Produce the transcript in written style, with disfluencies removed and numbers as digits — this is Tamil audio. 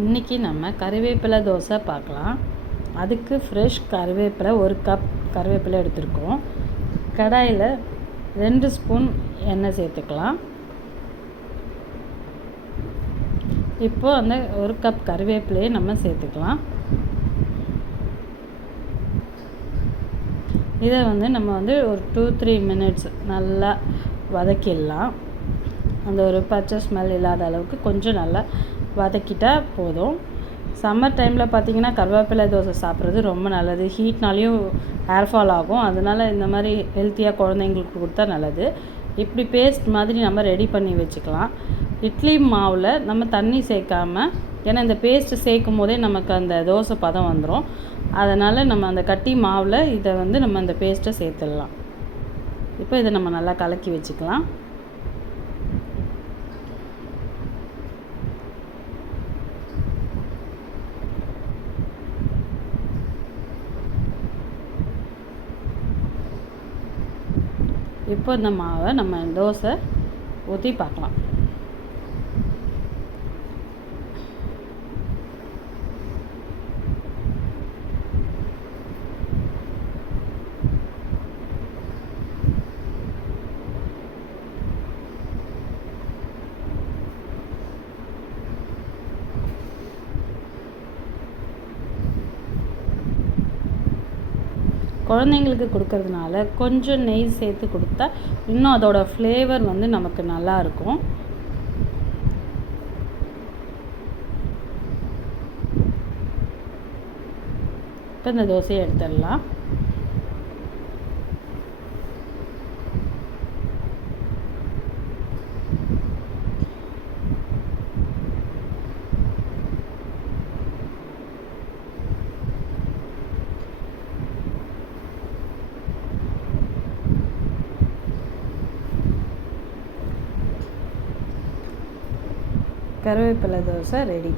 இன்றைக்கி நம்ம கறிவேப்பிலை தோசை பார்க்கலாம். அதுக்கு ஃப்ரெஷ் கறிவேப்பிலை 1 கப் கறிவேப்பிலை எடுத்துருக்கோம். கடாயில் 2 ஸ்பூன் எண்ணெய் சேர்த்துக்கலாம். இப்போது அந்த 1 கப் கறிவேப்பிலையை நம்ம சேர்த்துக்கலாம். இதை நம்ம ஒரு 2-3 மினிட்ஸ் நல்லா வதக்கிடலாம். அந்த ஒரு பச்சை ஸ்மெல் இல்லாத அளவுக்கு கொஞ்சம் நல்லா வதக்கிட்டால் போதும். சம்மர் டைமில் பார்த்திங்கன்னா கருவேப்பிலை தோசை சாப்பிட்றது ரொம்ப நல்லது. ஹீட்னாலேயும் ஹேர் ஃபால் ஆகும். அதனால் இந்த மாதிரி ஹெல்த்தியாக குழந்தைங்களுக்கு கொடுத்தா நல்லது. இப்படி பேஸ்ட் மாதிரி நம்ம ரெடி பண்ணி வச்சுக்கலாம். இட்லி மாவில் நம்ம தண்ணி சேர்க்காம, ஏன்னா இந்த பேஸ்ட்டு சேர்க்கும் போதே நமக்கு அந்த தோசை பதம் வந்துடும். அதனால் நம்ம அந்த கட்டி மாவில் இதை நம்ம அந்த பேஸ்ட்டை சேர்த்துடலாம். இப்போ இதை நம்ம நல்லா கலக்கி வச்சுக்கலாம். இப்போ இந்த மாவை நம்ம தோசை ஊற்றி பார்க்கலாம். குழந்தைங்களுக்கு கொடுக்கறதுனால கொஞ்சம் நெய் சேர்த்து கொடுத்தா இன்னும் அதோடய ஃப்ளேவர் நமக்கு நல்லாயிருக்கும். இப்போ இந்த தோசையை எடுத்துடலாம். கருவேப்பிலை தோசை ரெடி.